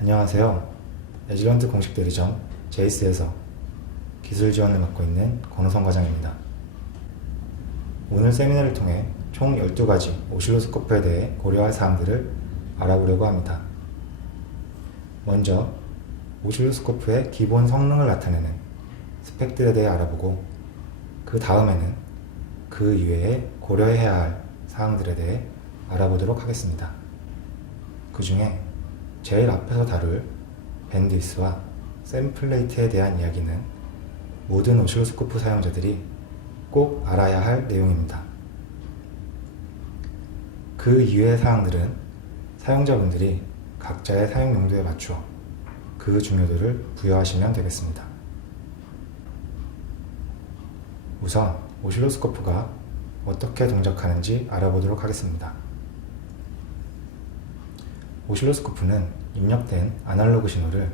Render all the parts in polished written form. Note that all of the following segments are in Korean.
안녕하세요. 에지런트 공식 대리점 제이스에서 기술 지원을 맡고 있는 권우성 과장입니다. 오늘 세미나를 통해 총 12가지 오실로스코프에 대해 고려할 사항들을 알아보려고 합니다. 먼저 오실로스코프의 기본 성능을 나타내는 스펙들에 대해 알아보고, 그 다음에는 그 이외에 고려해야 할 사항들에 대해 알아보도록 하겠습니다. 그 중에 제일 앞에서 다룰 밴드위스와 샘플레이트에 대한 이야기는 모든 오실로스코프 사용자들이 꼭 알아야 할 내용입니다. 그 이외의 사항들은 사용자분들이 각자의 사용 용도에 맞추어 그 중요도를 부여하시면 되겠습니다. 우선 오실로스코프가 어떻게 동작하는지 알아보도록 하겠습니다. 오실로스코프는 입력된 아날로그 신호를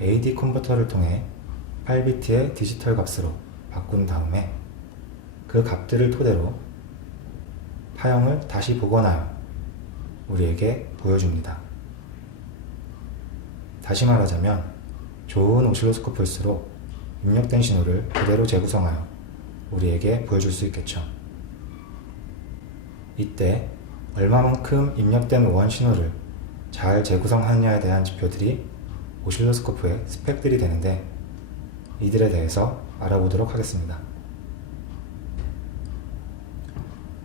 AD 컨버터를 통해 8비트의 디지털 값으로 바꾼 다음에 그 값들을 토대로 파형을 다시 복원하여 우리에게 보여줍니다. 다시 말하자면 좋은 오실로스코프일수록 입력된 신호를 그대로 재구성하여 우리에게 보여줄 수 있겠죠. 이때 얼마만큼 입력된 원 신호를 잘 재구성하느냐에 대한 지표들이 오실로스코프의 스펙들이 되는데, 이들에 대해서 알아보도록 하겠습니다.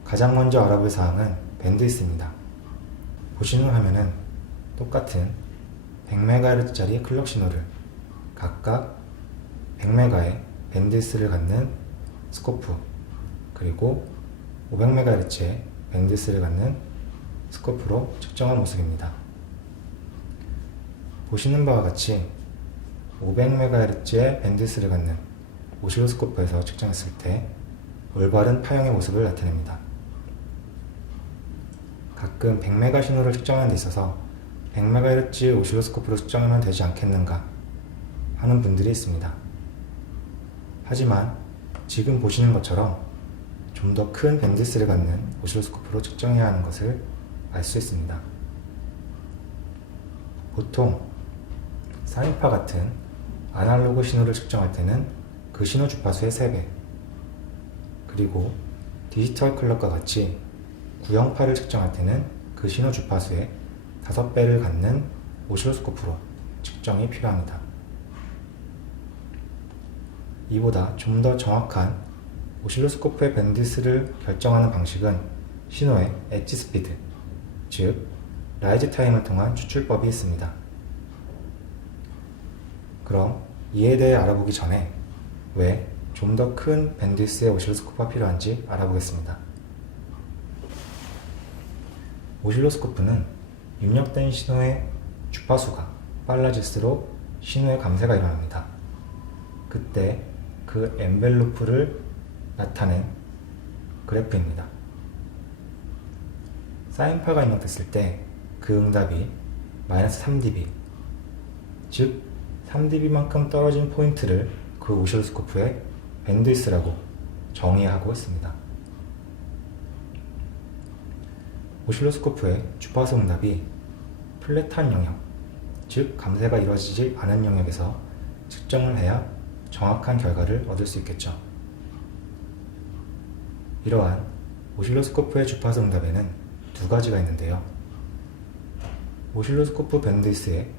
가장 먼저 알아볼 사항은 밴드위스입니다. 보시는 화면은 똑같은 100MHz짜리 클럭 신호를 각각 100MHz의 밴드위스를 갖는 스코프, 그리고 500MHz의 밴드위스를 갖는 스코프로 측정한 모습입니다. 보시는 바와 같이 500MHz의 밴드위스를 갖는 오실로스코프에서 측정했을 때 올바른 파형의 모습을 나타냅니다. 가끔 100MHz 신호를 측정하는 데 있어서 100MHz 오실로스코프로 측정하면 되지 않겠는가 하는 분들이 있습니다. 하지만 지금 보시는 것처럼 좀 더 큰 밴드위스를 갖는 오실로스코프로 측정해야 하는 것을 알 수 있습니다. 보통 사인파 같은 아날로그 신호를 측정할 때는 그 신호 주파수의 3배, 그리고 디지털 클럭과 같이 구형파를 측정할 때는 그 신호 주파수의 5배를 갖는 오실로스코프로 측정이 필요합니다. 이보다 좀 더 정확한 오실로스코프의 밴드위스를 결정하는 방식은 신호의 엣지 스피드, 즉 라이즈 타임을 통한 추출법이 있습니다. 그럼 이에 대해 알아보기 전에 왜 좀 더 큰 밴드위스의 오실로스코프가 필요한지 알아보겠습니다. 오실로스코프는 입력된 신호의 주파수가 빨라질수록 신호의 감쇄가 일어납니다. 그때 그 엔벨로프를 나타낸 그래프입니다. 사인파가 입력됐을 때 그 응답이 마이너스 3dB, 즉 3dB만큼 떨어진 포인트를 그 오실로스코프의 밴드위스라고 정의하고 있습니다. 오실로스코프의 주파수 응답이 플랫한 영역, 즉 감쇄가 이루어지지 않은 영역에서 측정을 해야 정확한 결과를 얻을 수 있겠죠. 이러한 오실로스코프의 주파수 응답에는 두 가지가 있는데요. 오실로스코프 밴드위스의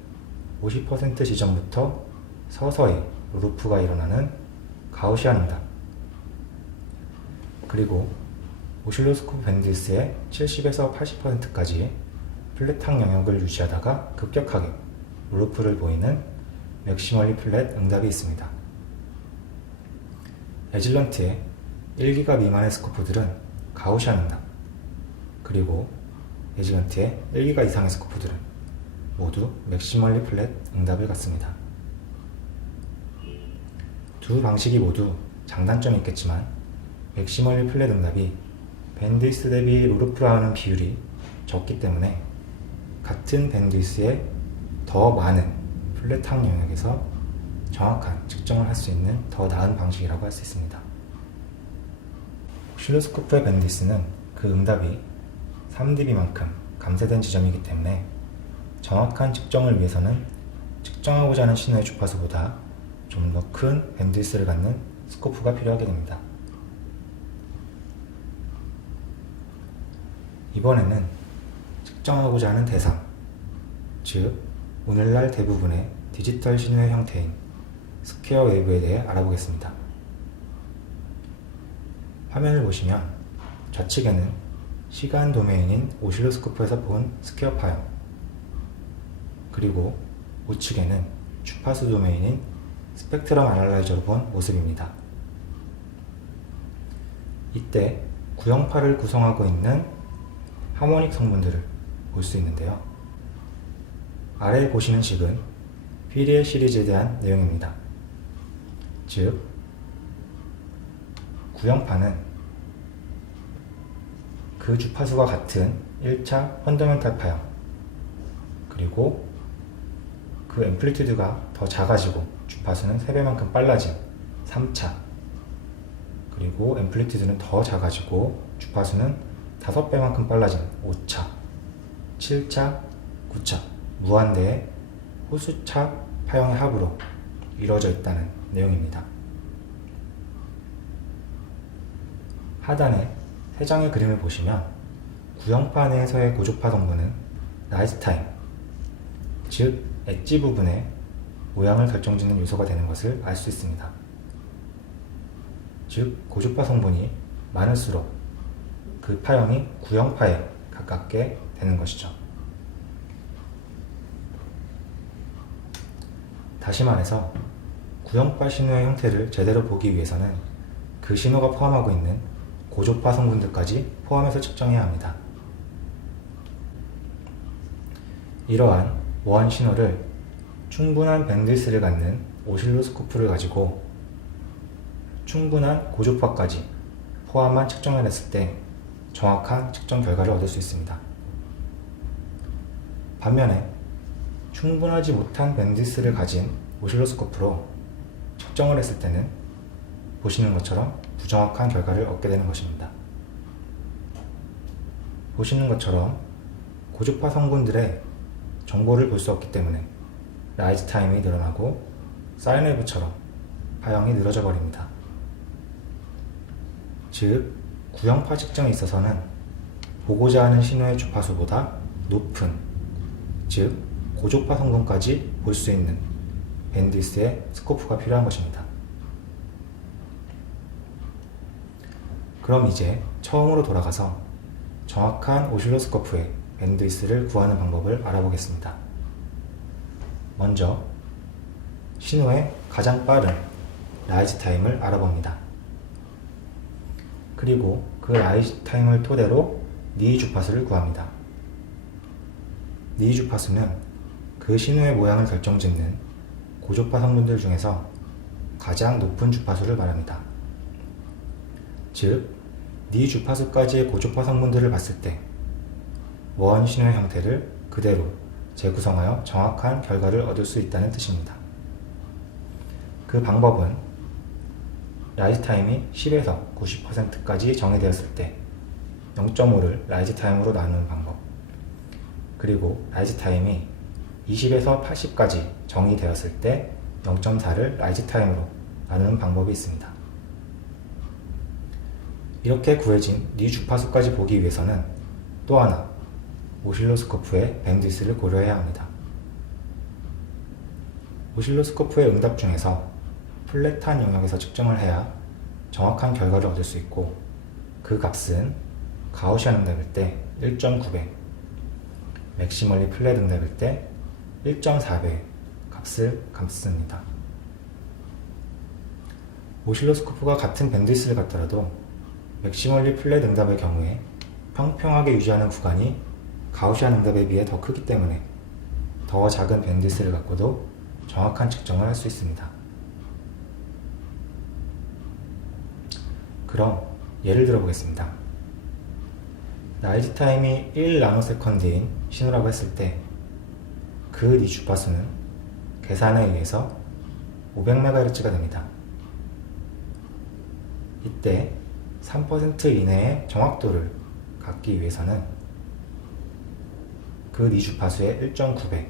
50% 지점부터 서서히 루프가 일어나는 가우시안 응답, 그리고 오실로스코프 밴드위스의 70에서 80%까지 플랫한 영역을 유지하다가 급격하게 루프를 보이는 맥시멀리 플랫 응답이 있습니다. 에질런트의 1기가 미만의 스코프들은 가우시안 응답, 그리고 에질런트의 1기가 이상의 스코프들은 모두 맥시멀리 플랫 응답을 갖습니다. 두 방식이 모두 장단점이 있겠지만 맥시멀리 플랫 응답이 밴드위스 대비 루프라 하는 비율이 적기 때문에 같은 밴드위스에 더 많은 플랫한 영역에서 정확한 측정을 할 수 있는 더 나은 방식이라고 할 수 있습니다. 오실로스코프의 밴드위스는 그 응답이 3dB만큼 감쇄된 지점이기 때문에 정확한 측정을 위해서는 측정하고자 하는 신호의 주파수보다 좀 더 큰 밴드위스를 갖는 스코프가 필요하게 됩니다. 이번에는 측정하고자 하는 대상, 즉 오늘날 대부분의 디지털 신호의 형태인 스퀘어 웨이브에 대해 알아보겠습니다. 화면을 보시면 좌측에는 시간 도메인인 오실로스코프에서 본 스퀘어 파형, 그리고 우측에는 주파수 도메인인 스펙트럼 아날라이저로 본 모습입니다. 이때 구형파를 구성하고 있는 하모닉 성분들을 볼 수 있는데요. 아래에 보시는 식은 피리엘 시리즈에 대한 내용입니다. 즉, 구형파는 그 주파수가 같은 1차 펀더멘탈 파형, 그리고 그 앰플리튜드가 더 작아지고 주파수는 3배만큼 빨라진 3차, 그리고 앰플리튜드는 더 작아지고 주파수는 5배만큼 빨라진 5차, 7차, 9차, 무한대의 호수차 파형의 합으로 이루어져 있다는 내용입니다. 하단에 3장의 그림을 보시면 구형파 내에서의 고주파 성분은 라이즈 타임, 즉 엣지 부분의 모양을 결정짓는 요소가 되는 것을 알 수 있습니다. 즉 고주파 성분이 많을수록 그 파형이 구형파에 가깝게 되는 것이죠. 다시 말해서 구형파 신호의 형태를 제대로 보기 위해서는 그 신호가 포함하고 있는 고주파 성분들까지 포함해서 측정해야 합니다. 이러한 원 신호를 충분한 밴드위스를 갖는 오실로스코프를 가지고 충분한 고주파까지 포함한 측정을 했을 때 정확한 측정 결과를 얻을 수 있습니다. 반면에 충분하지 못한 밴드위스를 가진 오실로스코프로 측정을 했을 때는 보시는 것처럼 부정확한 결과를 얻게 되는 것입니다. 보시는 것처럼 고주파 성분들의 정보를 볼 수 없기 때문에 라이즈 타임이 늘어나고 사인웨이브처럼 파형이 늘어져 버립니다. 즉, 구형파 측정에 있어서는 보고자 하는 신호의 주파수보다 높은, 즉 고주파 성분까지 볼 수 있는 밴드위스의 스코프가 필요한 것입니다. 그럼 이제 처음으로 돌아가서 정확한 오실로스코프의 밴드위스를 구하는 방법을 알아보겠습니다. 먼저 신호의 가장 빠른 라이즈 타임을 알아봅니다. 그리고 그 라이즈 타임을 토대로 니 주파수를 구합니다. 니 주파수는 그 신호의 모양을 결정짓는 고주파 성분들 중에서 가장 높은 주파수를 말합니다. 즉, 니 주파수까지의 고주파 성분들을 봤을 때 원 신호의 형태를 그대로 재구성하여 정확한 결과를 얻을 수 있다는 뜻입니다. 그 방법은 라이즈 타임이 10에서 90%까지 정의되었을 때 0.5를 라이즈 타임으로 나누는 방법, 그리고 라이즈 타임이 20에서 80까지 정의되었을 때 0.4를 라이즈 타임으로 나누는 방법이 있습니다. 이렇게 구해진 니 주파수까지 보기 위해서는 또 하나 오실로스코프의 밴드위스를 고려해야 합니다. 오실로스코프의 응답 중에서 플랫한 영역에서 측정을 해야 정확한 결과를 얻을 수 있고, 그 값은 가우시안 응답일 때 1.9배, 맥시멀리 플랫 응답일 때 1.4배 값을 갖습니다. 오실로스코프가 같은 밴드위스를 갖더라도 맥시멀리 플랫 응답의 경우에 평평하게 유지하는 구간이 가우시안 응답에 비해 더 크기 때문에 더 작은 밴드위스를 갖고도 정확한 측정을 할 수 있습니다. 그럼 예를 들어 보겠습니다. 라이즈 타임이 1나노세컨드인 신호라고 했을 때 그 니 주파수는 계산에 의해서 500MHz가 됩니다. 이때 3% 이내의 정확도를 갖기 위해서는 그 니 주파수의 1.9배,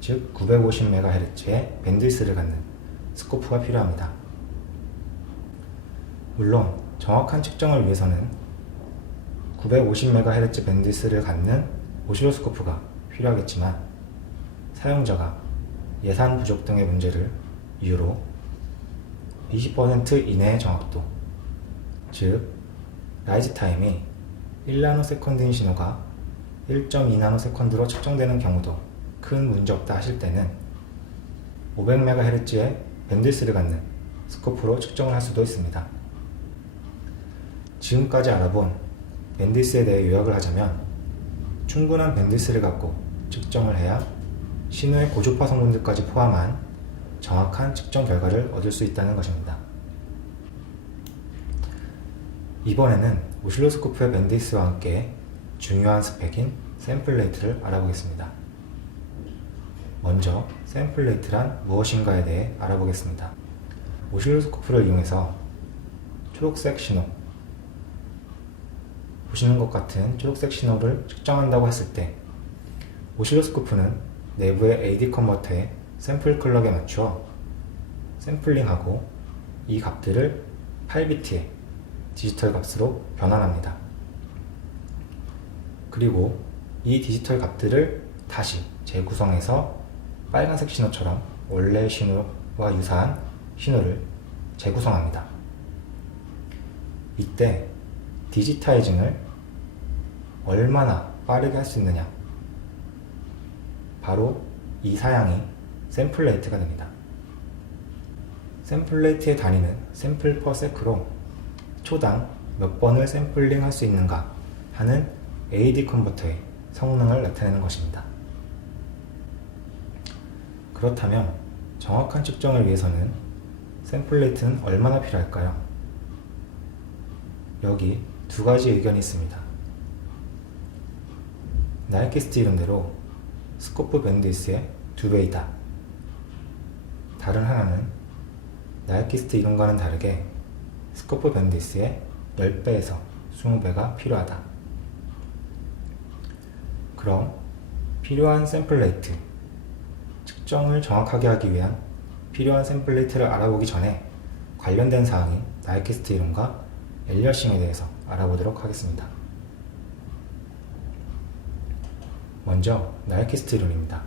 즉 950MHz의 밴드위스를 갖는 스코프가 필요합니다. 물론 정확한 측정을 위해서는 950MHz 밴드위스를 갖는 오실로스코프가 필요하겠지만 사용자가 예산 부족 등의 문제를 이유로 20% 이내의 정확도, 즉 라이즈 타임이 1나노세컨드인 신호가 1.2나노세컨드로 측정되는 경우도 큰 문제 없다 하실 때는 500MHz의 밴드위스를 갖는 스코프로 측정을 할 수도 있습니다. 지금까지 알아본 밴드위스에 대해 요약을 하자면 충분한 밴드위스를 갖고 측정을 해야 신호의 고주파 성분들까지 포함한 정확한 측정 결과를 얻을 수 있다는 것입니다. 이번에는 오실로스코프의 밴드위스와 함께 중요한 스펙인 샘플 레이트를 알아보겠습니다. 먼저 샘플 레이트란 무엇인가에 대해 알아보겠습니다. 오실로스코프를 이용해서 초록색 신호, 보시는 것 같은 초록색 신호를 측정한다고 했을 때 오실로스코프는 내부의 AD 컨버터의 샘플 클럭에 맞추어 샘플링하고 이 값들을 8비트의 디지털 값으로 변환합니다. 그리고 이 디지털 값들을 다시 재구성해서 빨간색 신호처럼 원래 신호와 유사한 신호를 재구성합니다. 이때 디지타이징을 얼마나 빠르게 할 수 있느냐, 바로 이 사양이 샘플 레이트가 됩니다. 샘플 레이트의 단위는 샘플 퍼 세크로 초당 몇 번을 샘플링 할 수 있는가 하는 AD 컨버터의 성능을 나타내는 것입니다. 그렇다면 정확한 측정을 위해서는 샘플 레이트는 얼마나 필요할까요? 여기 두 가지 의견이 있습니다. 나이키스트 이론대로 스코프 밴드위스의 2배이다. 다른 하나는 나이키스트 이론과는 다르게 스코프 밴드위스의 10배에서 20배가 필요하다. 그럼 필요한 샘플 레이트, 측정을 정확하게 하기 위한 필요한 샘플 레이트를 알아보기 전에 관련된 사항인 나이키스트 이론과 엘리어싱에 대해서 알아보도록 하겠습니다. 먼저 나이키스트 이론입니다.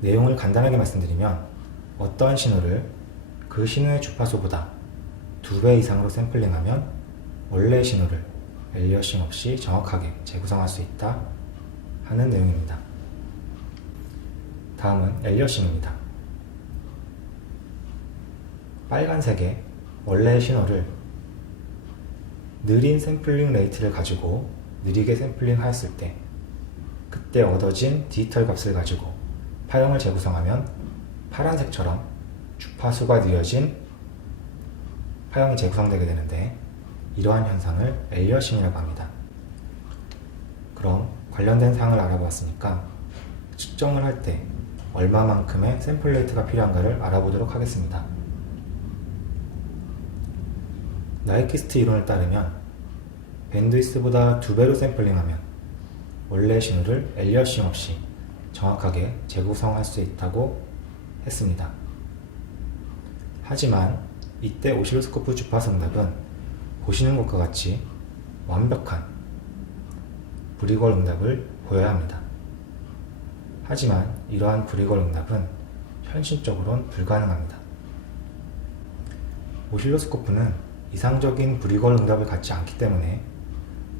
내용을 간단하게 말씀드리면 어떠한 신호를 그 신호의 주파수보다 2배 이상으로 샘플링하면 원래의 신호를 엘리어싱 없이 정확하게 재구성할 수 있다 하는 내용입니다. 다음은 엘리어싱입니다. 빨간색의 원래의 신호를 느린 샘플링 레이트를 가지고 느리게 샘플링 하였을 때 그때 얻어진 디지털 값을 가지고 파형을 재구성하면 파란색처럼 주파수가 느려진 파형이 재구성되게 되는데 이러한 현상을 엘리어싱이라고 합니다. 그럼 관련된 사항을 알아보았으니까 측정을 할 때 얼마만큼의 샘플 레이트가 필요한가를 알아보도록 하겠습니다. 나이키스트 이론을 따르면 밴드위스보다 2배로 샘플링하면 원래 신호를 엘리어싱 없이 정확하게 재구성할 수 있다고 했습니다. 하지만 이때 오실로스코프 주파수 응답은 보시는 것과 같이 완벽한 브리걸 응답을 보여야 합니다. 하지만 이러한 브리걸 응답은 현실적으로는 불가능합니다. 오실로스코프는 이상적인 브리걸 응답을 갖지 않기 때문에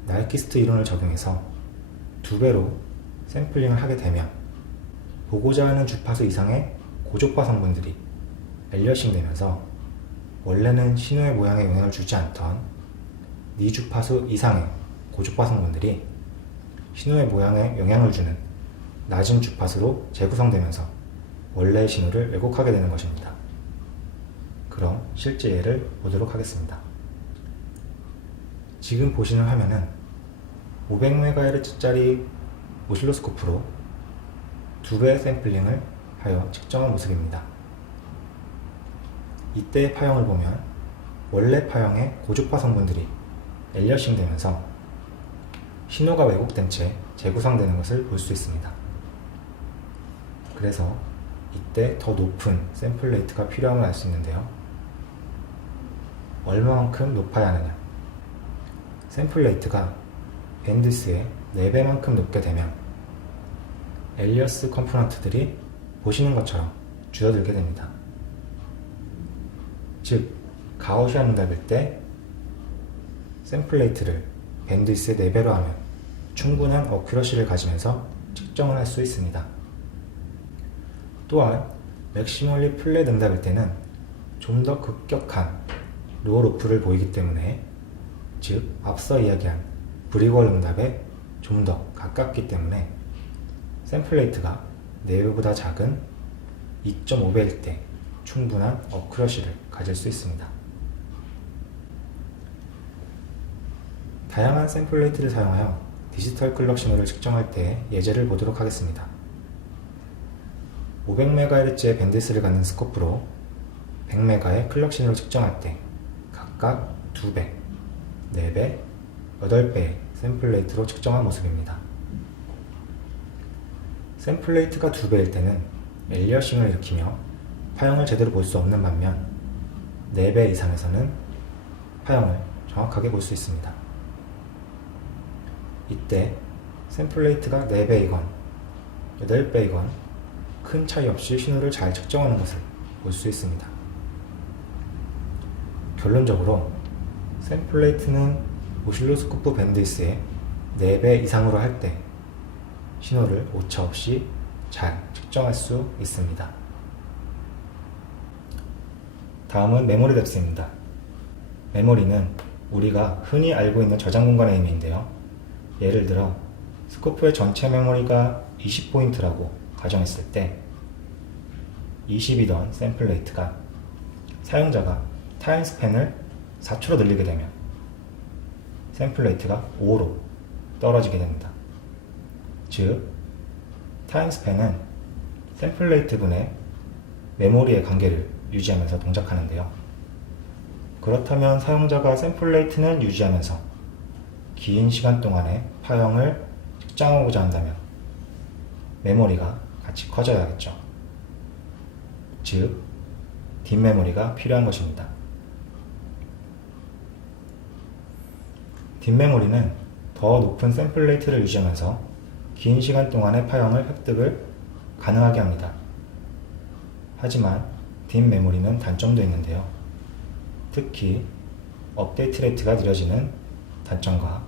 나이키스트 이론을 적용해서 2배로 샘플링을 하게 되면 보고자 하는 주파수 이상의 고주파 성분들이 엘리어싱 되면서 원래는 신호의 모양에 영향을 주지 않던 니 주파수 이상의 고주파 성분들이 신호의 모양에 영향을 주는 낮은 주파수로 재구성되면서 원래의 신호를 왜곡하게 되는 것입니다. 그럼 실제 예를 보도록 하겠습니다. 지금 보시는 화면은 500MHz짜리 오실로스코프로 2배 샘플링을 하여 측정한 모습입니다. 이때의 파형을 보면 원래 파형의 고주파 성분들이 엘리어싱 되면서 신호가 왜곡된 채 재구성되는 것을 볼 수 있습니다. 그래서 이때 더 높은 샘플 레이트가 필요함을 알 수 있는데요. 얼마만큼 높아야 하느냐? 샘플 레이트가 밴드위스의 4배만큼 높게 되면 엘리어스 컴포넌트들이 보시는 것처럼 줄어들게 됩니다. 즉, 가우시안 응답일 때 샘플 레이트를 밴드위스의 4배로 하면 충분한 어큐러시를 가지면서 측정을 할 수 있습니다. 또한 맥시멀리 플랫 응답일 때는 좀 더 급격한 로어 로프를 보이기 때문에, 즉 앞서 이야기한 브리월 응답에 좀 더 가깝기 때문에 샘플 레이트가 4배보다 작은 2.5배일 때 충분한 어큐러시를 가질 수 있습니다. 다양한 샘플 레이트를 사용하여 디지털 클럭 신호를 측정할 때 예제를 보도록 하겠습니다. 500MHz의 밴드위스를 갖는 스코프로 100MHz의 클럭 신호를 측정할 때 각각 2배, 4배, 8배의 샘플 레이트로 측정한 모습입니다. 샘플 레이트가 2배일 때는 엘리어싱을 일으키며 파형을 제대로 볼 수 없는 반면 4배 이상에서는 파형을 정확하게 볼 수 있습니다. 이때 샘플 레이트가 4배이건 8배이건 큰 차이 없이 신호를 잘 측정하는 것을 볼 수 있습니다. 결론적으로 샘플 레이트는 오실로스코프 밴드위스의 4배 이상으로 할 때 신호를 오차 없이 잘 측정할 수 있습니다. 다음은 메모리 뎁스입니다. 메모리는 우리가 흔히 알고 있는 저장 공간의 의미인데요. 예를 들어 스코프의 전체 메모리가 20포인트라고 가정했을 때 20이던 샘플 레이트가 사용자가 타임 스팬을 4초로 늘리게 되면 샘플 레이트가 5로 떨어지게 됩니다. 즉, 타임 스팬은 샘플 레이트 분의 메모리의 관계를 유지하면서 동작하는데요. 그렇다면 사용자가 샘플 레이트는 유지하면서 긴 시간 동안의 파형을 측정하고자 한다면 메모리가 같이 커져야겠죠. 즉, 뒷메모리가 필요한 것입니다. 뒷메모리는 더 높은 샘플 레이트를 유지하면서 긴 시간 동안의 파형을 획득을 가능하게 합니다. 하지만 뒷메모리는 단점도 있는데요. 특히 업데이트 레이트가 느려지는 단점과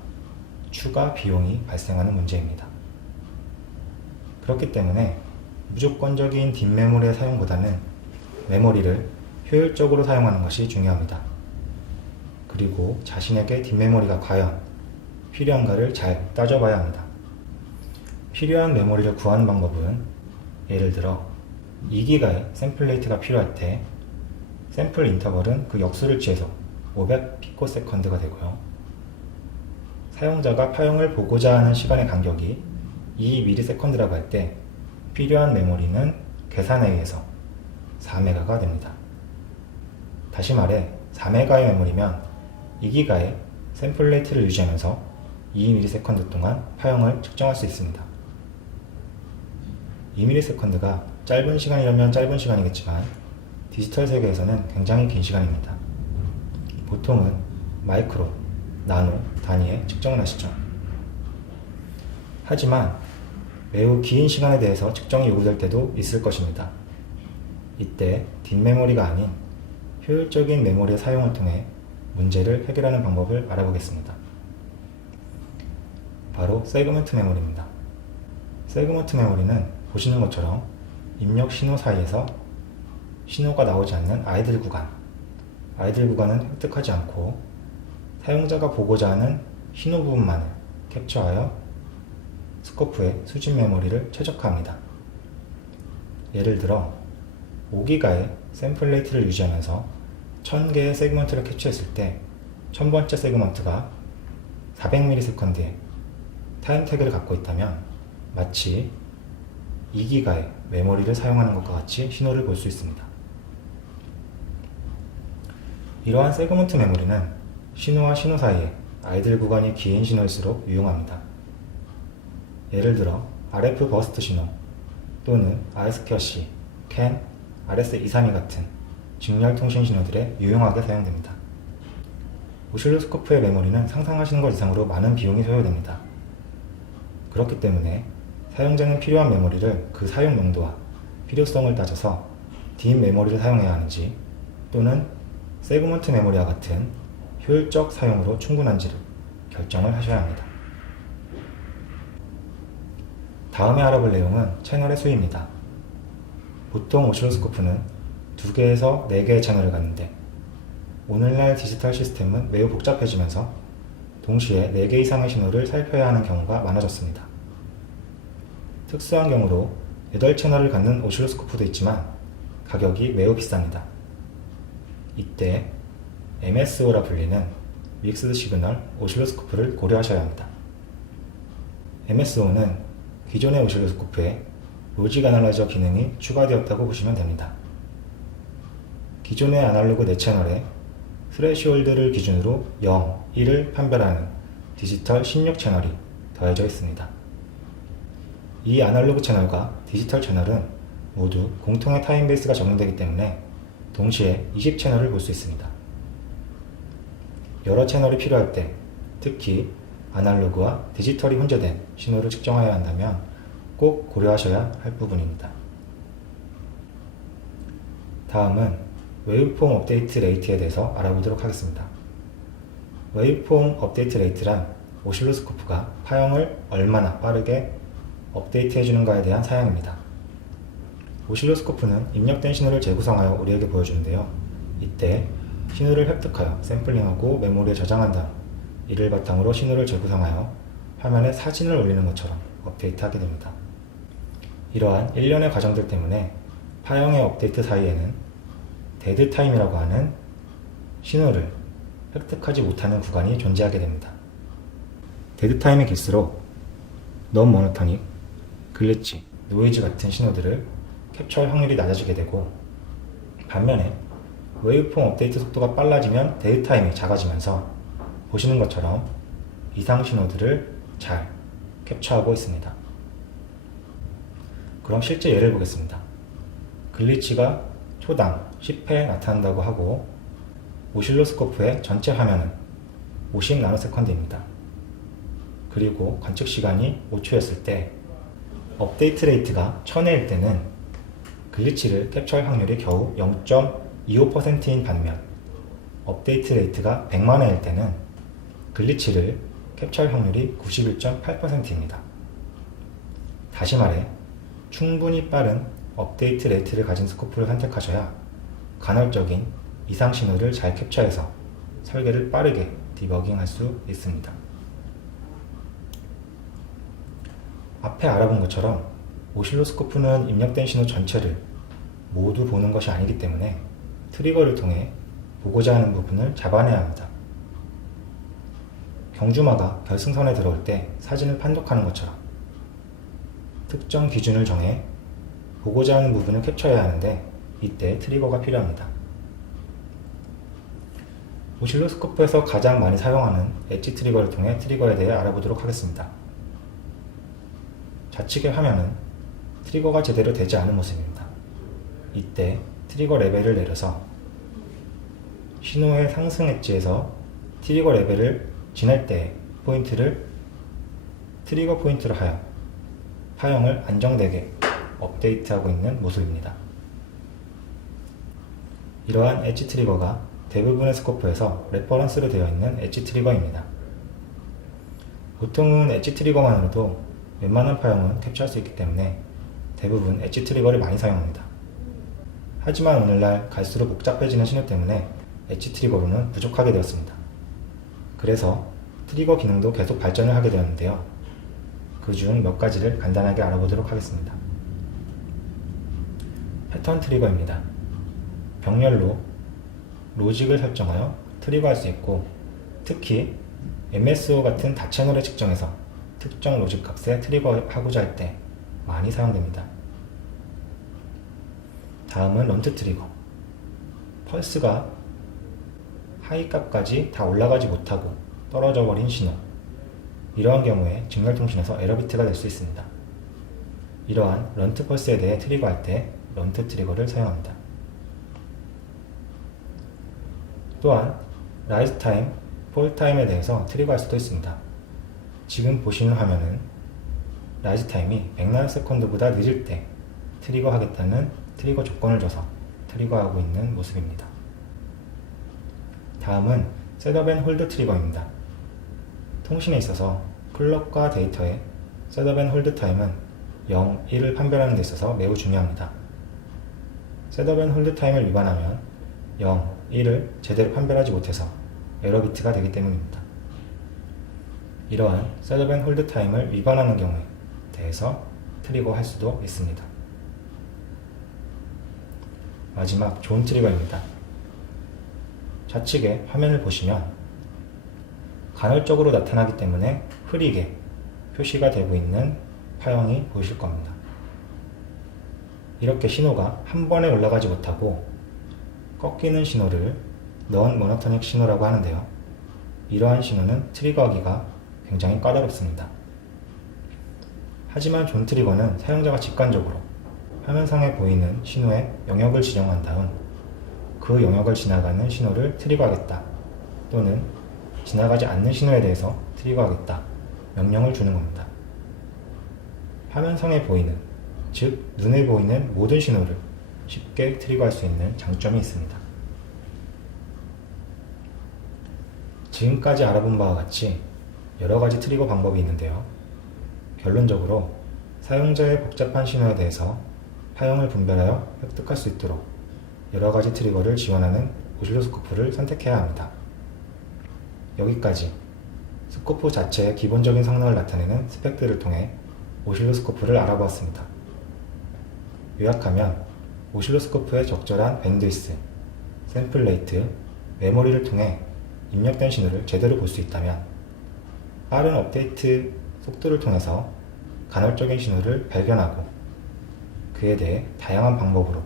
추가 비용이 발생하는 문제입니다. 그렇기 때문에 무조건적인 뒷메모리의 사용보다는 메모리를 효율적으로 사용하는 것이 중요합니다. 그리고 자신에게 뒷메모리가 과연 필요한가를 잘 따져봐야 합니다. 필요한 메모리를 구하는 방법은 예를 들어 2기가의 샘플 레이트가 필요할 때 샘플 인터벌은 그 역수를 취해서 500피코세컨드가 되고요. 사용자가 파형을 보고자 하는 시간의 간격이 2ms라고 할 때 필요한 메모리는 계산에 의해서 4메가가 됩니다. 다시 말해 4메가의 메모리면 2기가의 샘플 레이트를 유지하면서 2ms 동안 파형을 측정할 수 있습니다. 2ms가 짧은 시간이라면 짧은 시간이겠지만 디지털 세계에서는 굉장히 긴 시간입니다. 보통은 마이크로, 나노 단위의 측정을 하시죠. 하지만 매우 긴 시간에 대해서 측정이 요구될 때도 있을 것입니다. 이때 뒷메모리가 아닌 효율적인 메모리의 사용을 통해 문제를 해결하는 방법을 알아보겠습니다. 바로 세그먼트 메모리입니다. 세그먼트 메모리는 보시는 것처럼 입력 신호 사이에서 신호가 나오지 않는 아이들 구간은 획득하지 않고 사용자가 보고자 하는 신호 부분만을 캡처하여 스코프의 수집 메모리를 최적화합니다. 예를 들어 5기가의 샘플 레이트를 유지하면서 1000개의 세그먼트를 캡처했을 때 1000번째 세그먼트가 400ms의 타임 태그를 갖고 있다면 마치 2기가의 메모리를 사용하는 것과 같이 신호를 볼 수 있습니다. 이러한 세그먼트 메모리는 신호와 신호 사이에 아이들 구간이 긴 신호일수록 유용합니다. 예를 들어 RF 버스트 신호 또는 RSQC, CAN, RS232 같은 직렬 통신 신호들에 유용하게 사용됩니다. 오실로스코프의 메모리는 상상하시는 것 이상으로 많은 비용이 소요됩니다. 그렇기 때문에 사용자는 필요한 메모리를 그 사용 용도와 필요성을 따져서 딥 메모리를 사용해야 하는지 또는 세그먼트 메모리와 같은 효율적 사용으로 충분한지를 결정을 하셔야 합니다. 다음에 알아볼 내용은 채널의 수입니다. 보통 오실로스코프는 2개에서 4개의 채널을 갖는데 오늘날 디지털 시스템은 매우 복잡해지면서 동시에 4개 이상의 신호를 살펴야 하는 경우가 많아졌습니다. 특수한 경우로 8채널을 갖는 오실로스코프도 있지만 가격이 매우 비쌉니다. 이때 MSO라 불리는 믹스드 시그널 오실로스코프를 고려하셔야 합니다. MSO는 기존의 오실로스코프에 로직 애널라이저 기능이 추가되었다고 보시면 됩니다. 기존의 아날로그 4채널에 스레시홀드를 기준으로 0, 1을 판별하는 디지털 16채널이 더해져 있습니다. 이 아날로그 채널과 디지털 채널은 모두 공통의 타임베이스가 적용되기 때문에 동시에 20채널을 볼 수 있습니다. 여러 채널이 필요할 때, 특히 아날로그와 디지털이 혼재된 신호를 측정해야 한다면 꼭 고려하셔야 할 부분입니다. 다음은 웨이브폼 업데이트 레이트에 대해서 알아보도록 하겠습니다. 웨이브폼 업데이트 레이트란 오실로스코프가 파형을 얼마나 빠르게 업데이트 해주는가에 대한 사양입니다. 오실로스코프는 입력된 신호를 재구성하여 우리에게 보여주는데요. 이때 신호를 획득하여 샘플링하고 메모리에 저장한 다음 이를 바탕으로 신호를 재구성하여 화면에 사진을 올리는 것처럼 업데이트하게 됩니다. 이러한 일련의 과정들 때문에 파형의 업데이트 사이에는 데드 타임이라고 하는 신호를 획득하지 못하는 구간이 존재하게 됩니다. 데드 타임이 길수록 넌 모노토닉, 글리치, 노이즈 같은 신호들을 캡처할 확률이 낮아지게 되고 반면에 웨이브폼 업데이트 속도가 빨라지면 데드 타임이 작아지면서 보시는 것처럼 이상 신호들을 잘 캡처하고 있습니다. 그럼 실제 예를 보겠습니다. 글리치가 초당 10회 나타난다고 하고 오실로스코프의 전체 화면은 50나노세컨드입니다. 그리고 관측 시간이 5초였을 때 업데이트 레이트가 1000회일 때는 글리치를 캡처할 확률이 겨우 0.25%인 반면 업데이트 레이트가 100만회일 때는 글리치를 캡처할 확률이 91.8%입니다. 다시 말해 충분히 빠른 업데이트 레이트를 가진 스코프를 선택하셔야 간헐적인 이상 신호를 잘 캡처해서 설계를 빠르게 디버깅할 수 있습니다. 앞에 알아본 것처럼 오실로스코프는 입력된 신호 전체를 모두 보는 것이 아니기 때문에 트리거를 통해 보고자 하는 부분을 잡아내야 합니다. 경주마가 결승선에 들어올 때 사진을 판독하는 것처럼 특정 기준을 정해 보고자 하는 부분을 캡처해야 하는데 이때 트리거가 필요합니다. 오실로스코프에서 가장 많이 사용하는 엣지 트리거를 통해 트리거에 대해 알아보도록 하겠습니다. 좌측의 화면은 트리거가 제대로 되지 않은 모습입니다. 이때 트리거 레벨을 내려서 신호의 상승 엣지에서 트리거 레벨을 지날 때 포인트를 트리거 포인트로 하여 파형을 안정되게 업데이트하고 있는 모습입니다. 이러한 엣지 트리거가 대부분의 스코프에서 레퍼런스로 되어 있는 엣지 트리거입니다. 보통은 엣지 트리거만으로도 웬만한 파형은 캡처할 수 있기 때문에 대부분 엣지 트리거를 많이 사용합니다. 하지만 오늘날 갈수록 복잡해지는 신호 때문에 엣지 트리거로는 부족하게 되었습니다. 그래서 트리거 기능도 계속 발전을 하게 되었는데요. 그중 몇 가지를 간단하게 알아보도록 하겠습니다. 패턴 트리거입니다. 병렬로 로직을 설정하여 트리거할 수 있고 특히 MSO 같은 다채널을 측정해서 특정 로직 값에 트리거하고자 할 때 많이 사용됩니다. 다음은 런트 트리거. 펄스가 하이 값까지 다 올라가지 못하고 떨어져 버린 신호. 이러한 경우에 직렬 통신에서 에러 비트가 될 수 있습니다. 이러한 런트 펄스에 대해 트리거할 때 런트 트리거를 사용합니다. 또한 라이즈 타임, 폴 타임에 대해서 트리거할 수도 있습니다. 지금 보시는 화면은 라이즈 타임이 100나노세컨드보다 늦을 때 트리거 하겠다는 트리거 조건을 줘서 트리거하고 있는 모습입니다. 다음은 셋업 앤 홀드 트리거입니다. 통신에 있어서 클럭과 데이터의 셋업 앤 홀드 타임은 0, 1을 판별하는 데 있어서 매우 중요합니다. 셋업 앤 홀드 타임을 위반하면 0, 1을 제대로 판별하지 못해서 에러 비트가 되기 때문입니다. 이러한 셋업 앤 홀드 타임을 위반하는 경우에 대해서 트리거할 수도 있습니다. 마지막 좋은 트리거입니다. 좌측에 화면을 보시면 간헐적으로 나타나기 때문에 흐리게 표시가 되고 있는 파형이 보이실 겁니다. 이렇게 신호가 한 번에 올라가지 못하고 꺾이는 신호를 넌 모노토닉 신호라고 하는데요. 이러한 신호는 트리거하기가 굉장히 까다롭습니다. 하지만 존 트리거는 사용자가 직관적으로 화면상에 보이는 신호의 영역을 지정한 다음 그 영역을 지나가는 신호를 트리거하겠다 또는 지나가지 않는 신호에 대해서 트리거하겠다 명령을 주는 겁니다. 화면상에 보이는, 즉 눈에 보이는 모든 신호를 쉽게 트리거할 수 있는 장점이 있습니다. 지금까지 알아본 바와 같이 여러 가지 트리거 방법이 있는데요. 결론적으로 사용자의 복잡한 신호에 대해서 파형을 분별하여 획득할 수 있도록 여러 가지 트리거를 지원하는 오실로스코프를 선택해야 합니다. 여기까지 스코프 자체의 기본적인 성능을 나타내는 스펙들을 통해 오실로스코프를 알아보았습니다. 요약하면 오실로스코프의 적절한 밴드위스, 샘플 레이트, 메모리를 통해 입력된 신호를 제대로 볼 수 있다면 빠른 업데이트 속도를 통해서 간헐적인 신호를 발견하고 그에 대해 다양한 방법으로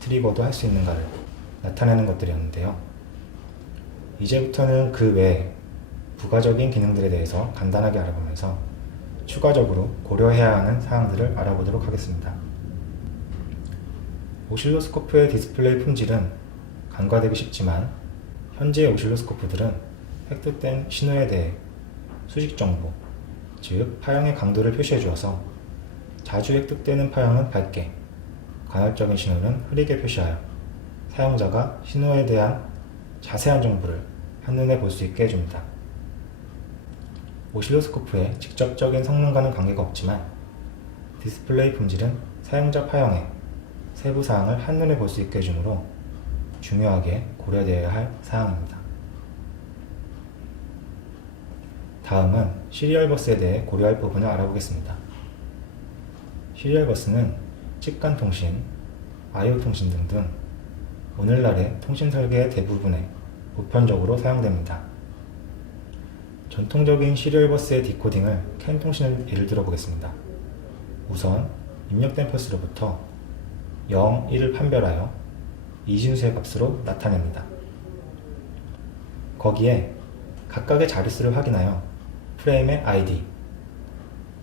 트리거도 할 수 있는가를 나타내는 것들이었는데요. 이제부터는 그 외에 부가적인 기능들에 대해서 간단하게 알아보면서 추가적으로 고려해야 하는 사항들을 알아보도록 하겠습니다. 오실로스코프의 디스플레이 품질은 간과되기 쉽지만 현재 오실로스코프들은 획득된 신호에 대해 수직 정보, 즉 파형의 강도를 표시해 주어서 자주 획득되는 파형은 밝게, 간헐적인 신호는 흐리게 표시하여 사용자가 신호에 대한 자세한 정보를 한눈에 볼 수 있게 해줍니다. 오실로스코프의 직접적인 성능과는 관계가 없지만 디스플레이 품질은 사용자 파형의 세부 사항을 한눈에 볼 수 있게 해주므로 중요하게 고려되어야 할 사항입니다. 다음은 시리얼 버스에 대해 고려할 부분을 알아보겠습니다. 시리얼 버스는 직간 통신, I/O 통신 등등 오늘날의 통신 설계의 대부분에 보편적으로 사용됩니다. 전통적인 시리얼 버스의 디코딩을 캔 통신을 예를 들어 보겠습니다. 우선 입력된 펄스로부터 0, 1을 판별하여 이진수의 값으로 나타냅니다. 거기에 각각의 자릿수를 확인하여 프레임의 ID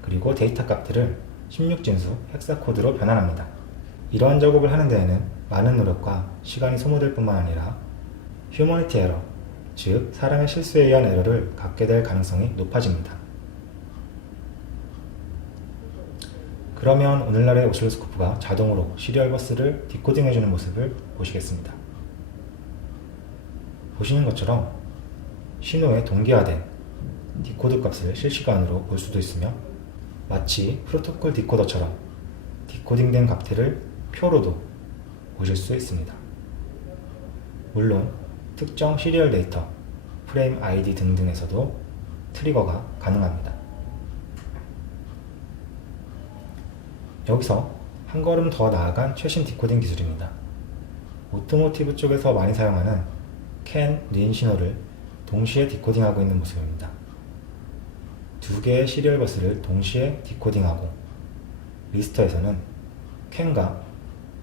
그리고 데이터 값들을 16진수 헥사 코드로 변환합니다. 이러한 작업을 하는 데에는 많은 노력과 시간이 소모될 뿐만 아니라 휴머니티 에러, 즉 사람의 실수에 의한 에러를 갖게 될 가능성이 높아집니다. 그러면 오늘날의 오실로스코프가 자동으로 시리얼 버스를 디코딩해주는 모습을 보시겠습니다. 보시는 것처럼 신호의 동기화된 디코드 값을 실시간으로 볼 수도 있으며 마치 프로토콜 디코더처럼 디코딩된 값들을 표로도 보실 수 있습니다. 물론 특정 시리얼 데이터, 프레임 ID 등등에서도 트리거가 가능합니다. 여기서 한 걸음 더 나아간 최신 디코딩 기술입니다. 오토모티브 쪽에서 많이 사용하는 캔, 린 신호를 동시에 디코딩하고 있는 모습입니다. 두 개의 시리얼 버스를 동시에 디코딩하고 리스터에서는 캔과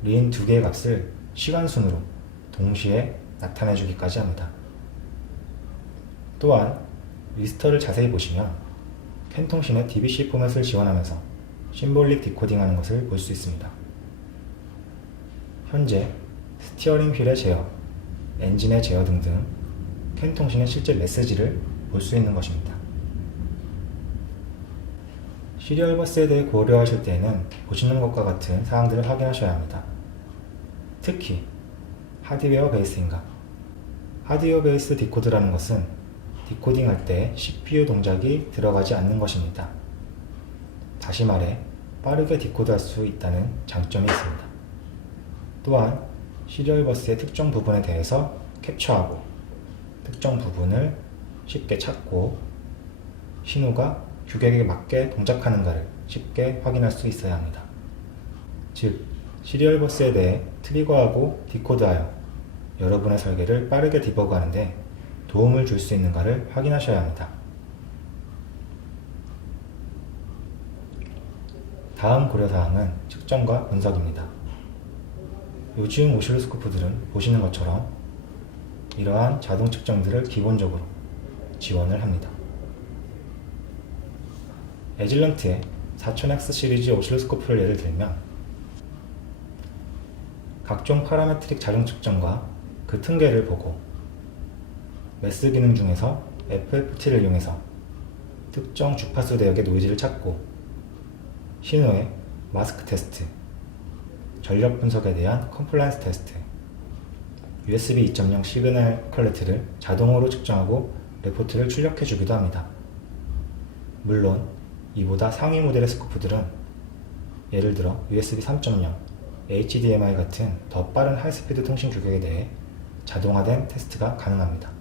린 두 개의 값을 시간순으로 동시에 나타내주기까지 합니다. 또한 리스터를 자세히 보시면 캔 통신의 DBC 포맷을 지원하면서 심볼릭 디코딩하는 것을 볼 수 있습니다. 현재 스티어링 휠의 제어, 엔진의 제어 등등 캔 통신의 실제 메시지를 볼 수 있는 것입니다. 시리얼 버스에 대해 고려하실 때에는 보시는 것과 같은 사항들을 확인하셔야 합니다. 특히 하드웨어 베이스인가? 하드웨어 베이스 디코드라는 것은 디코딩할 때 CPU 동작이 들어가지 않는 것입니다. 다시 말해 빠르게 디코드할 수 있다는 장점이 있습니다. 또한 시리얼 버스의 특정 부분에 대해서 캡처하고 특정 부분을 쉽게 찾고 신호가 규격에 맞게 동작하는가를 쉽게 확인할 수 있어야 합니다. 즉, 시리얼 버스에 대해 트리거하고 디코드하여 여러분의 설계를 빠르게 디버그하는데 도움을 줄 수 있는가를 확인하셔야 합니다. 다음 고려사항은 측정과 분석입니다. 요즘 오실로스코프들은 보시는 것처럼 이러한 자동 측정들을 기본적으로 지원을 합니다. 에질런트의 4000X 시리즈 오실로스코프를 예를 들면 각종 파라메트릭 자동 측정과 그 통계를 보고 매스 기능 중에서 FFT를 이용해서 특정 주파수 대역의 노이즈를 찾고 신호의 마스크 테스트, 전력 분석에 대한 컴플라이언스 테스트, USB 2.0 시그널 퀄리티를 자동으로 측정하고 레포트를 출력해 주기도 합니다. 물론 이보다 상위 모델의 스코프들은 예를 들어 USB 3.0, HDMI 같은 더 빠른 하이스피드 통신 규격에 대해 자동화된 테스트가 가능합니다.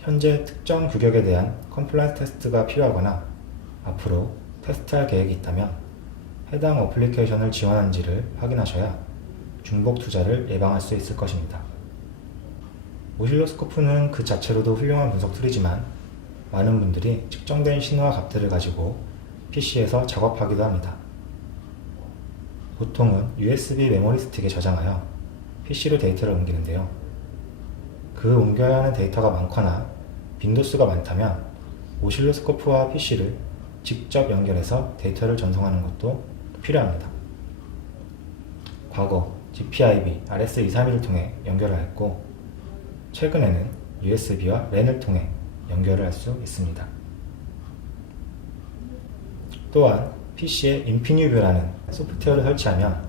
현재 특정 규격에 대한 컴플라이언스 테스트가 필요하거나 앞으로 테스트할 계획이 있다면 해당 어플리케이션을 지원하는지를 확인하셔야 중복 투자를 예방할 수 있을 것입니다. 오실로스코프는 그 자체로도 훌륭한 분석 툴이지만 많은 분들이 측정된 신호와 값들을 가지고 PC에서 작업하기도 합니다. 보통은 USB 메모리 스틱에 저장하여 PC로 데이터를 옮기는데요. 그 옮겨야 하는 데이터가 많거나 빈도수가 많다면 오실로스코프와 PC를 직접 연결해서 데이터를 전송하는 것도 필요합니다. 과거 GPIB, RS231을 통해 연결을 했고 최근에는 USB와 랜을 통해 연결을 할 수 있습니다. 또한 PC에 인피니뷰라는 소프트웨어를 설치하면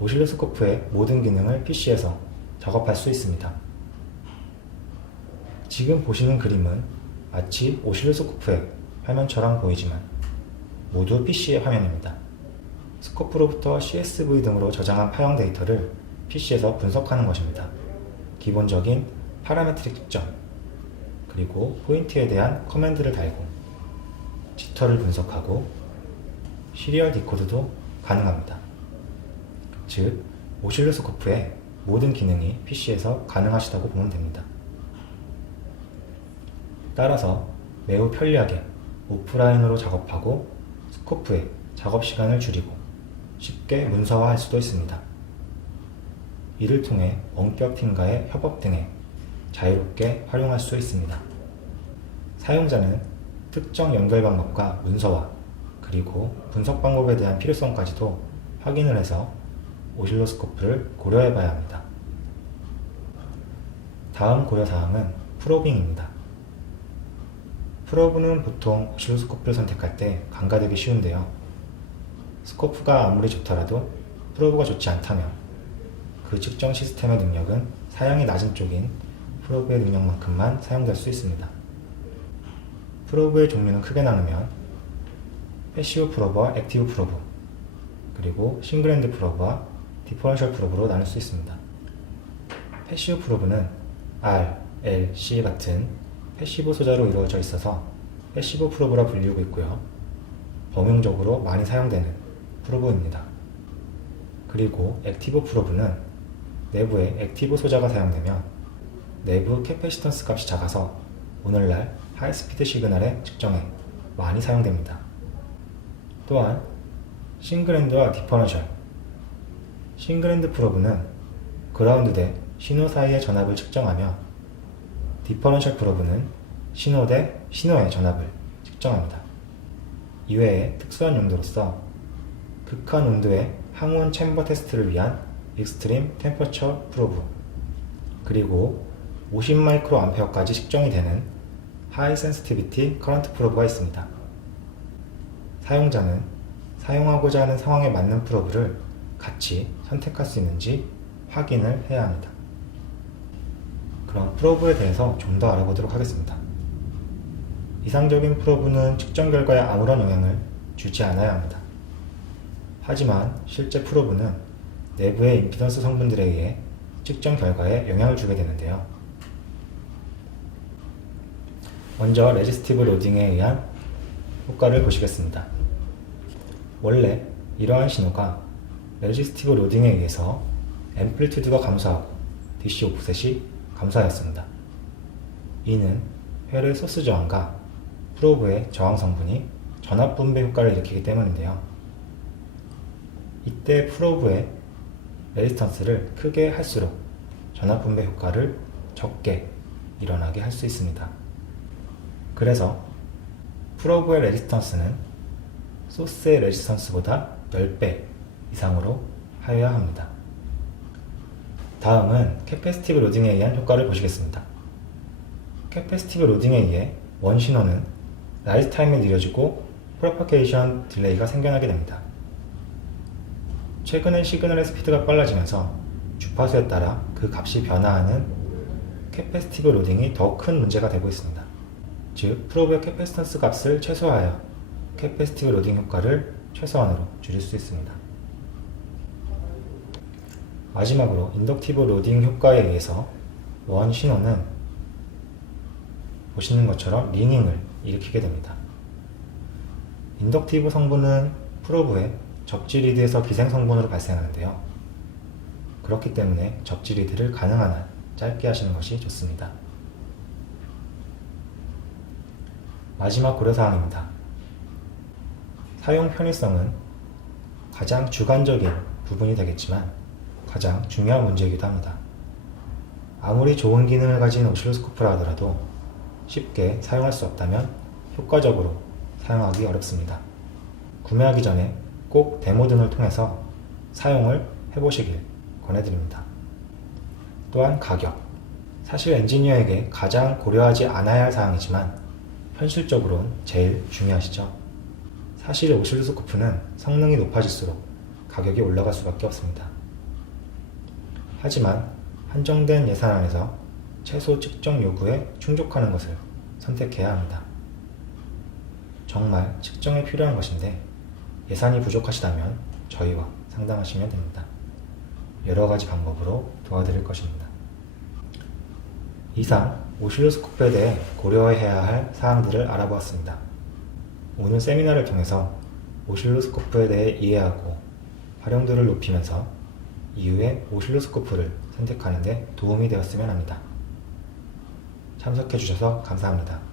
오실로스코프의 모든 기능을 PC에서 작업할 수 있습니다. 지금 보시는 그림은 마치 오실로스코프의 화면처럼 보이지만 모두 PC의 화면입니다. 스코프로부터 CSV 등으로 저장한 파형 데이터를 PC에서 분석하는 것입니다. 기본적인 파라메트릭 측정, 그리고 포인트에 대한 커맨드를 달고 지터를 분석하고 시리얼 디코드도 가능합니다. 즉, 오실로스코프의 모든 기능이 PC에서 가능하시다고 보면 됩니다. 따라서 매우 편리하게 오프라인으로 작업하고 스코프의 작업 시간을 줄이고 쉽게 문서화할 수도 있습니다. 이를 통해 원격 팀과의 협업 등에 자유롭게 활용할 수 있습니다. 사용자는 특정 연결 방법과 문서화, 그리고 분석 방법에 대한 필요성까지도 확인을 해서 오실로스코프를 고려해 봐야 합니다. 다음 고려사항은 프로빙입니다. 프로브는 보통 오실로스코프를 선택할 때 간과되기 쉬운데요. 스코프가 아무리 좋더라도 프로브가 좋지 않다면 그 측정 시스템의 능력은 사양이 낮은 쪽인 프로브의 능력만큼만 사용될 수 있습니다. 프로브의 종류는 크게 나누면 패시브 프로브와 액티브 프로브, 그리고 싱글핸드 프로브와 디퍼런셜 프로브로 나눌 수 있습니다. 패시브 프로브는 R, L, C 같은 패시브 소자로 이루어져 있어서 패시브 프로브라 불리우고 있고요. 범용적으로 많이 사용되는 프로브입니다. 그리고 액티브 프로브는 내부에 액티브 소자가 사용되며 내부 캐패시턴스 값이 작아서 오늘날 하이스피드 시그널의 측정에 많이 사용됩니다. 또한 싱글핸드와 디퍼런셜, 싱글핸드 프로브는 그라운드 대 신호 사이의 전압을 측정하며 디퍼런셜 프로브는 신호 대 신호의 전압을 측정합니다. 이외에 특수한 용도로서 극한 온도의 항온 챔버 테스트를 위한 익스트림 템퍼처 프로브, 그리고 50 마이크로 암페어까지 측정이 되는 하이 센시티비티 커런트 프로브가 있습니다. 사용자는 사용하고자 하는 상황에 맞는 프로브를 같이 선택할 수 있는지 확인을 해야 합니다. 그럼 프로브에 대해서 좀 더 알아보도록 하겠습니다. 이상적인 프로브는 측정 결과에 아무런 영향을 주지 않아야 합니다. 하지만 실제 프로브는 내부의 임피던스 성분들에 의해 측정 결과에 영향을 주게 되는데요. 먼저 레지스티브 로딩에 의한 효과를 보시겠습니다. 원래 이러한 신호가 레지스티브 로딩에 의해서 앰플리튜드가 감소하고 DC 오프셋이 감소하였습니다. 이는 회로의 소스 저항과 프로브의 저항 성분이 전압 분배 효과를 일으키기 때문인데요. 이때 프로브의 레지스턴스를 크게 할수록 전압 분배 효과를 적게 일어나게 할 수 있습니다. 그래서 프로브의 레지스턴스는 소스의 레지스턴스보다 10배 이상으로 하여야 합니다. 다음은 캐패시티브 로딩에 의한 효과를 보시겠습니다. 캐패시티브 로딩에 의해 원 신호는 라이즈 타임이 느려지고 프로파게이션 딜레이가 생겨나게 됩니다. 최근엔 시그널의 스피드가 빨라지면서 주파수에 따라 그 값이 변화하는 캐패시티브 로딩이 더 큰 문제가 되고 있습니다. 즉, 프로브의 캐패시턴스 값을 최소화하여 캐패시티브 로딩 효과를 최소한으로 줄일 수 있습니다. 마지막으로 인덕티브 로딩 효과에 의해서 원 신호는 보시는 것처럼 링잉을 일으키게 됩니다. 인덕티브 성분은 프로브의 접지 리드에서 기생 성분으로 발생하는데요. 그렇기 때문에 접지 리드를 가능한 한 짧게 하시는 것이 좋습니다. 마지막 고려사항입니다. 사용 편의성은 가장 주관적인 부분이 되겠지만 가장 중요한 문제이기도 합니다. 아무리 좋은 기능을 가진 오실로스코프라 하더라도 쉽게 사용할 수 없다면 효과적으로 사용하기 어렵습니다. 구매하기 전에 꼭 데모 등을 통해서 사용을 해보시길 권해드립니다. 또한 가격. 사실 엔지니어에게 가장 고려하지 않아야 할 사항이지만 현실적으로는 제일 중요하시죠. 사실 오실로스코프는 성능이 높아질수록 가격이 올라갈 수밖에 없습니다. 하지만 한정된 예산 안에서 최소 측정 요구에 충족하는 것을 선택해야 합니다. 정말 측정에 필요한 것인데 예산이 부족하시다면 저희와 상담하시면 됩니다. 여러 가지 방법으로 도와드릴 것입니다. 이상 오실로스코프에 대해 고려해야 할 사항들을 알아보았습니다. 오늘 세미나를 통해서 오실로스코프에 대해 이해하고 활용도를 높이면서 이후에 오실로스코프를 선택하는 데 도움이 되었으면 합니다. 참석해 주셔서 감사합니다.